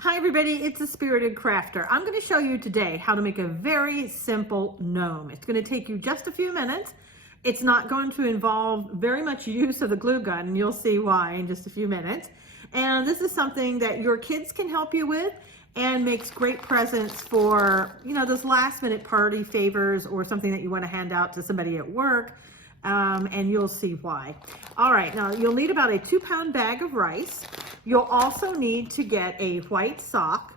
Hi everybody, it's a Spirited Crafter. I'm going to show you today how to make a very simple gnome. It's going to take you just a few minutes. It's not going to involve very much use of the glue gun, and you'll see why in just a few minutes. And this is something that your kids can help you with and makes great presents for, those last minute party favors or something that you want to hand out to somebody at work. And you'll see why. All right, now you'll need about a 2-pound bag of rice. You'll also need to get a white sock.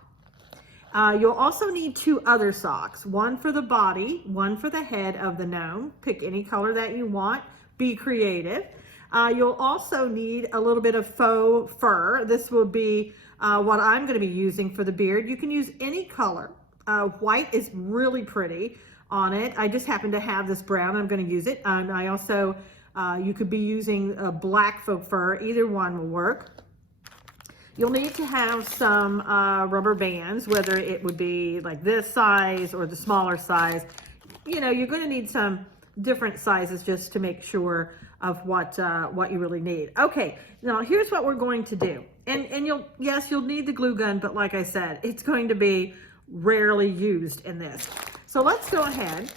You'll also need 2 other socks, one for the body, one for the head of the gnome. Pick any color that you want, be creative. You'll also need a little bit of faux fur. This will be what I'm going to be using for the beard. You can use any color. White is really pretty on it. I just happen to have this brown. I'm going to use it. I also, you could be using a black faux fur. Either one will work. You'll need to have some rubber bands, whether it would be like this size or the smaller size. You're going to need some different sizes just to make sure of what you really need. Okay, now here's what we're going to do. And you'll need the glue gun, but like I said, it's going to be rarely used in this. So let's go ahead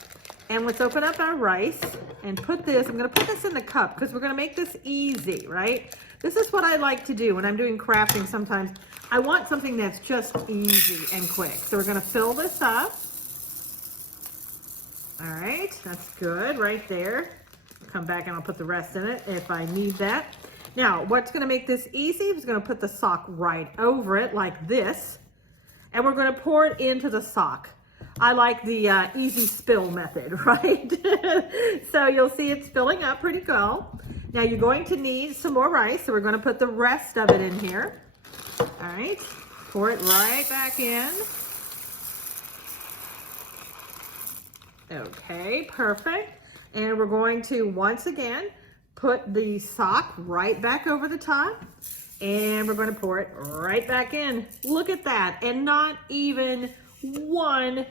and let's open up our rice and put this, I'm going to put this in the cup because we're going to make this easy, right? This is what I like to do when I'm doing crafting sometimes. I want something that's just easy and quick. So we're going to fill this up. All right, that's good right there. I'll come back and I'll put the rest in it if I need that. Now, what's going to make this easy is going to put the sock right over it like this. And we're going to pour it into the sock. I like the easy spill method, right? So you'll see it's filling up pretty well. Now you're going to need some more rice, so we're going to put the rest of it in here. All right, pour it right back in. Okay, perfect. And we're going to, once again, put the sock right back over the top. And we're going to pour it right back in. Look at that. And not even one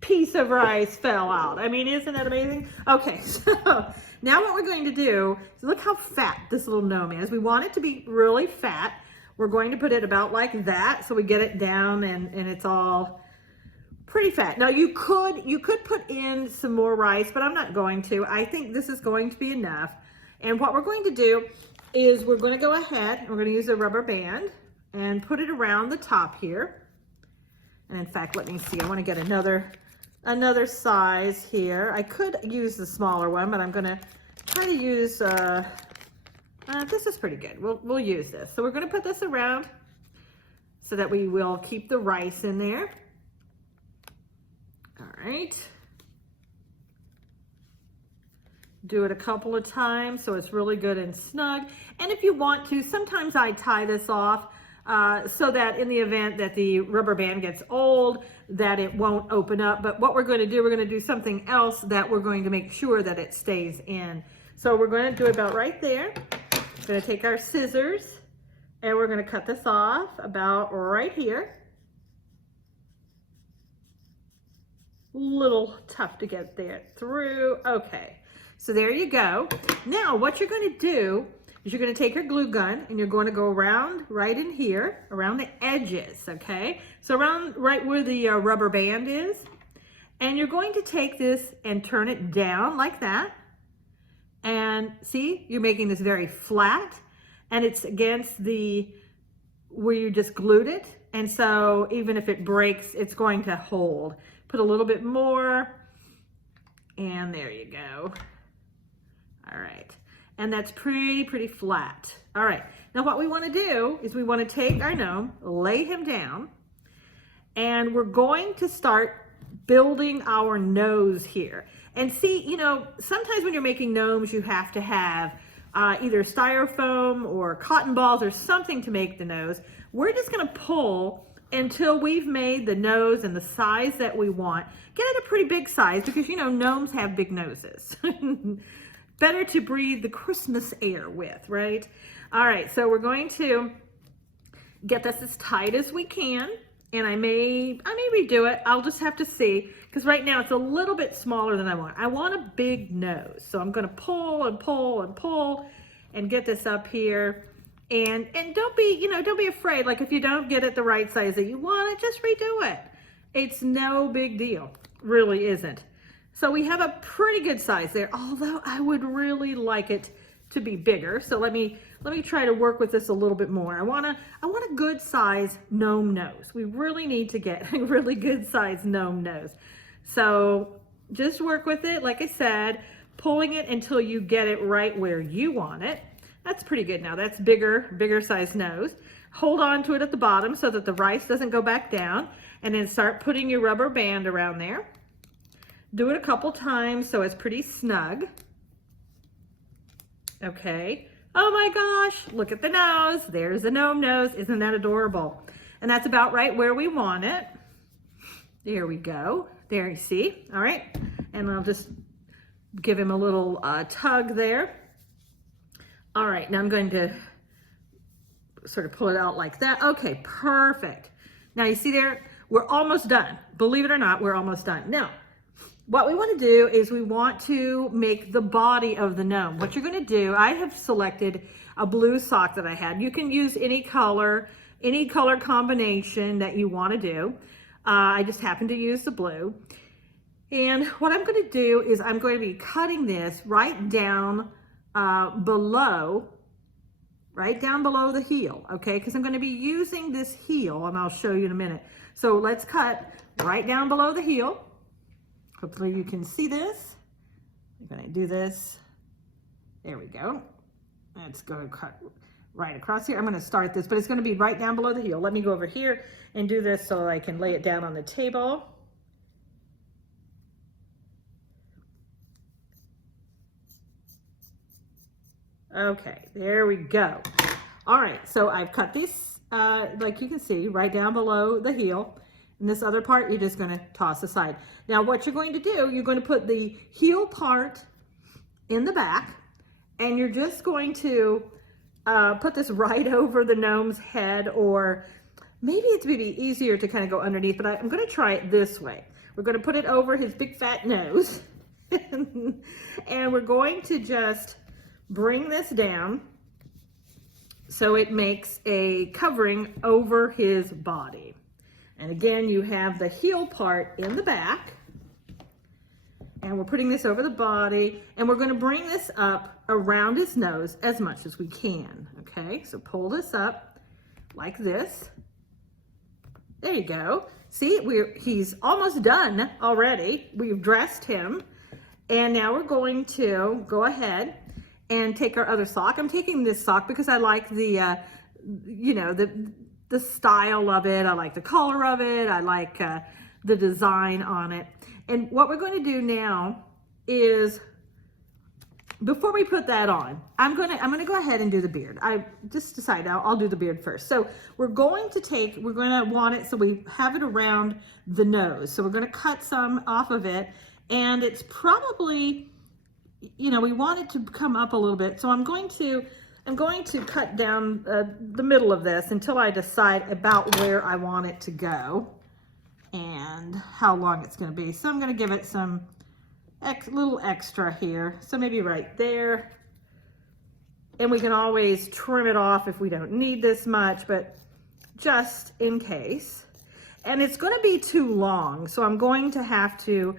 piece of rice fell out. I mean, isn't that amazing? Okay, so now what we're going to do is look how fat this little gnome is. We want it to be really fat. We're going to put it about like that so we get it down and it's all pretty fat. Now you could put in some more rice, but I'm not going to. I think this is going to be enough. And what we're going to do is we're going to go ahead and we're going to use a rubber band and put it around the top here. And in fact, let me see, I want to get another size here. I could use the smaller one, but I'm going to try to use, this is pretty good. We'll use this. So we're going to put this around so that we will keep the rice in there. All right. Do it a couple of times so it's really good and snug. And if you want to, sometimes I tie this off so that in the event that the rubber band gets old, that it won't open up. But what we're going to do, we're going to do something else that we're going to make sure that it stays in. So we're going to do it about right there. We're going to take our scissors and we're going to cut this off about right here. Little tough to get there through. Okay. So there you go. Now what you're going to do is you're going to take your glue gun and you're going to go around right in here, around the edges, okay? So around right where the rubber band is. And you're going to take this and turn it down like that. And see, you're making this very flat and it's against where you just glued it. And so even if it breaks, it's going to hold. Put a little bit more and there you go. All right, and that's pretty flat. All right, now what we want to do is we want to take our gnome, lay him down, and we're going to start building our nose here. And see, sometimes when you're making gnomes, you have to have either styrofoam or cotton balls or something to make the nose. We're just going to pull until we've made the nose and the size that we want. Get it a pretty big size because, gnomes have big noses. Better to breathe the Christmas air with, right? All right, so we're going to get this as tight as we can. And I may redo it. I'll just have to see because right now it's a little bit smaller than I want. I want a big nose. So I'm going to pull and pull and pull and get this up here. And don't be, don't be afraid. Like if you don't get it the right size that you want it, just redo it. It's no big deal, really isn't. So we have a pretty good size there, although I would really like it to be bigger. So let me try to work with this a little bit more. I want a good size gnome nose. We really need to get a really good size gnome nose. So just work with it, like I said, pulling it until you get it right where you want it. That's pretty good now. That's bigger size nose. Hold on to it at the bottom so that the rice doesn't go back down, and then start putting your rubber band around there. Do it a couple times so it's pretty snug. Okay. Oh my gosh, look at the nose. There's the gnome nose. Isn't that adorable? And that's about right where we want it. There we go. There you see. All right. And I'll just give him a little tug there. All right, now I'm going to sort of pull it out like that. Okay, perfect. Now you see there, we're almost done. Believe it or not, we're almost done. Now, what we want to do is we want to make the body of the gnome. What you're going to do, I have selected a blue sock that I had. You can use any color combination that you want to do. I just happen to use the blue. And what I'm going to do is I'm going to be cutting this right down below the heel, okay? Because I'm going to be using this heel, and I'll show you in a minute. So let's cut right down below the heel. Hopefully you can see this. I'm going to do this. There we go. Let's go cut right across here. I'm going to start this, but it's going to be right down below the heel. Let me go over here and do this so I can lay it down on the table. Okay, there we go. All right, so I've cut these, like you can see, right down below the heel. And this other part, you're just gonna toss aside. Now what you're going to do, you're going to put the heel part in the back, and you're just going to put this right over the gnome's head, or maybe it's maybe easier to kind of go underneath, but I'm gonna try it this way. We're gonna put it over his big fat nose, and we're going to just bring this down so it makes a covering over his body. And again, you have the heel part in the back, and we're putting this over the body, and we're going to bring this up around his nose as much as we can. Okay, so pull this up like this. There you go. See, he's almost done already. We've dressed him, and now we're going to go ahead and take our other sock. I'm taking this sock because I like the, the style of it. I like the color of it. I like the design on it. And what we're going to do now is, before we put that on, I'm going to go ahead and do the beard. I just decided I'll do the beard first. So we're going to want it so we have it around the nose. So we're going to cut some off of it, and it's probably, we want it to come up a little bit. So I'm going to cut down the middle of this until I decide about where I want it to go and how long it's going to be. So I'm going to give it some little extra here. So maybe right there. And we can always trim it off if we don't need this much, but just in case. And it's going to be too long, so I'm going to have to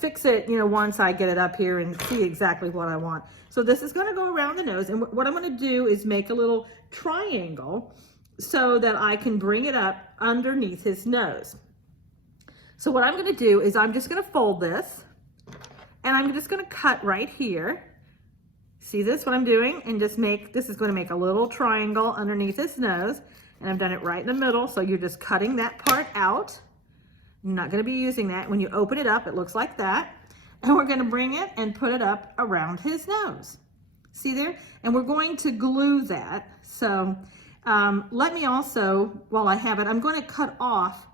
fix it, once I get it up here and see exactly what I want. So this is going to go around the nose, and what I'm going to do is make a little triangle so that I can bring it up underneath his nose. So what I'm going to do is I'm just going to fold this, and I'm just going to cut right here. See this, what I'm doing? And just this is going to make a little triangle underneath his nose. And I've done it right in the middle, so you're just cutting that part out. You're not going to be using that. When you open it up, it looks like that. And we're going to bring it and put it up around his nose. See there? And we're going to glue that. So let me also, while I have it, I'm going to cut off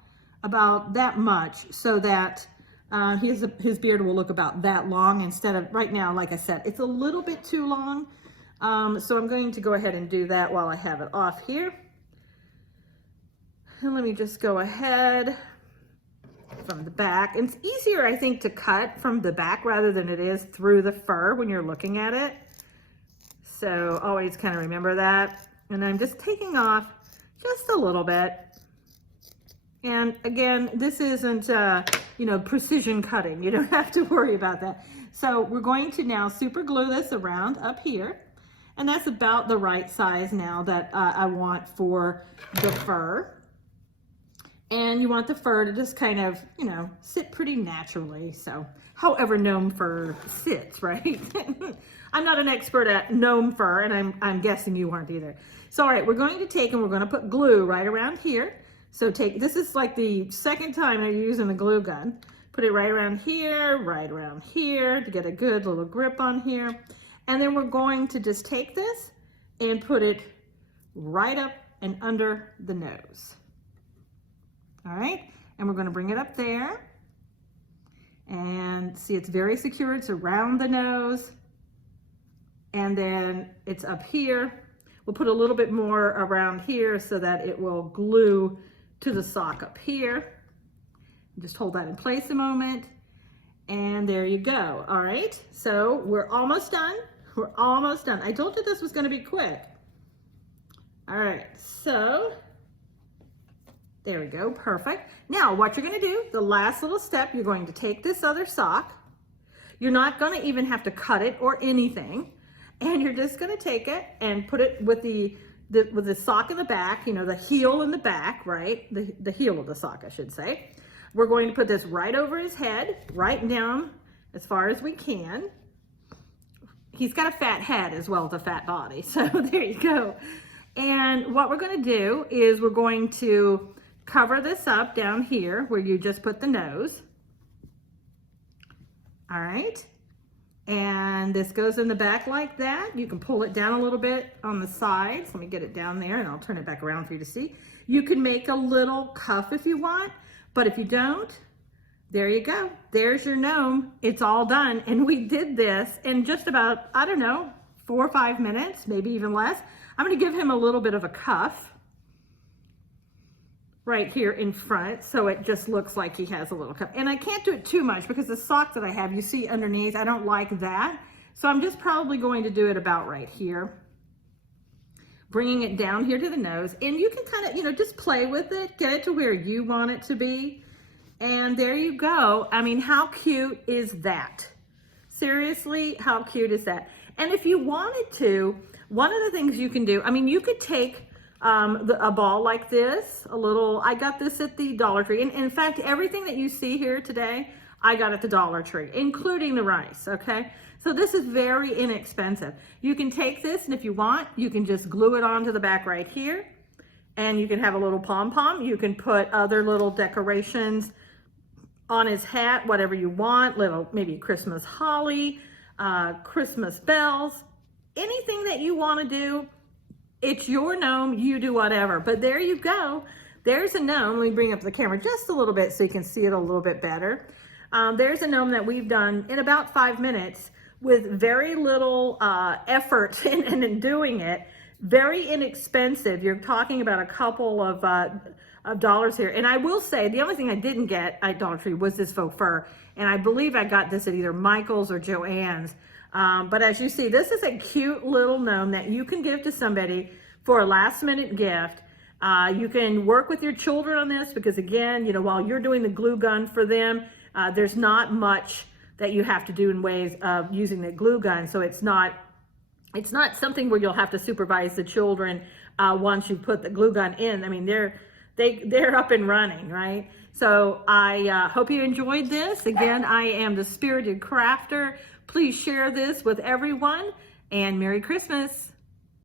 about that much so that his beard will look about that long instead of, right now, like I said, it's a little bit too long. So I'm going to go ahead and do that while I have it off here. And let me just go ahead from the back. It's easier, I think, to cut from the back rather than it is through the fur when you're looking at it. So always kind of remember that. And I'm just taking off just a little bit. And again, this isn't, you know, precision cutting. You don't have to worry about that. So we're going to now super glue this around up here. And that's about the right size now that I want for the fur. And you want the fur to just kind of, you know, sit pretty naturally. So however gnome fur sits, right? I'm not an expert at gnome fur, and I'm guessing you aren't either. So all right, we're going to take and we're going to put glue right around here. So this is like the second time I'm using a glue gun. Put it right around here to get a good little grip on here. And then we're going to just take this and put it right up and under the nose. All right, and we're going to bring it up there. And see, it's very secure. It's around the nose. And then it's up here. We'll put a little bit more around here so that it will glue to the sock up here. Just hold that in place a moment. And there you go. All right, so we're almost done. We're almost done. I told you this was going to be quick. All right, so there we go, perfect. Now what you're going to do, the last little step, you're going to take this other sock. You're not going to even have to cut it or anything. And you're just going to take it and put it with the sock in the back, you know, the heel in the back, right? The heel of the sock, I should say. We're going to put this right over his head, right down as far as we can. He's got a fat head as well as a fat body, so there you go. And what we're going to do is we're going to cover this up down here where you just put the nose. All right. And this goes in the back like that. You can pull it down a little bit on the sides. Let me get it down there and I'll turn it back around for you to see. You can make a little cuff if you want, but if you don't, there you go. There's your gnome. It's all done. And we did this in just about, I don't know, 4 or 5 minutes, maybe even less. I'm going to give him a little bit of a cuff right here in front, so it just looks like he has a little cuff. And I can't do it too much because the sock that I have, you see underneath, I don't like that. So I'm just probably going to do it about right here, bringing it down here to the nose. And you can kind of, you know, just play with it, get it to where you want it to be. And there you go. I mean, how cute is that? Seriously, how cute is that? And if you wanted to, one of the things you can do, I mean, you could take a ball like this, I got this at the Dollar Tree. And in fact, everything that you see here today, I got at the Dollar Tree, including the rice, okay? So this is very inexpensive. You can take this, and if you want, you can just glue it onto the back right here, and you can have a little pom-pom. You can put other little decorations on his hat, whatever you want, little maybe Christmas holly, Christmas bells, anything that you want to do. It's your gnome, you do whatever. But there you go. There's a gnome. Let me bring up the camera just a little bit so you can see it a little bit better. There's a gnome that we've done in about 5 minutes with very little effort in doing it. Very inexpensive. You're talking about a couple of dollars here. And I will say, the only thing I didn't get at Dollar Tree was this faux fur. And I believe I got this at either Michael's or Joann's. But as you see, this is a cute little gnome that you can give to somebody for a last minute gift. You can work with your children on this because again, you know, while you're doing the glue gun for them, there's not much that you have to do in ways of using the glue gun. So it's not something where you'll have to supervise the children once you put the glue gun in. I mean, they're up and running, right? So I hope you enjoyed this. Again, I am the Spirited Crafter. Please share this with everyone, and Merry Christmas.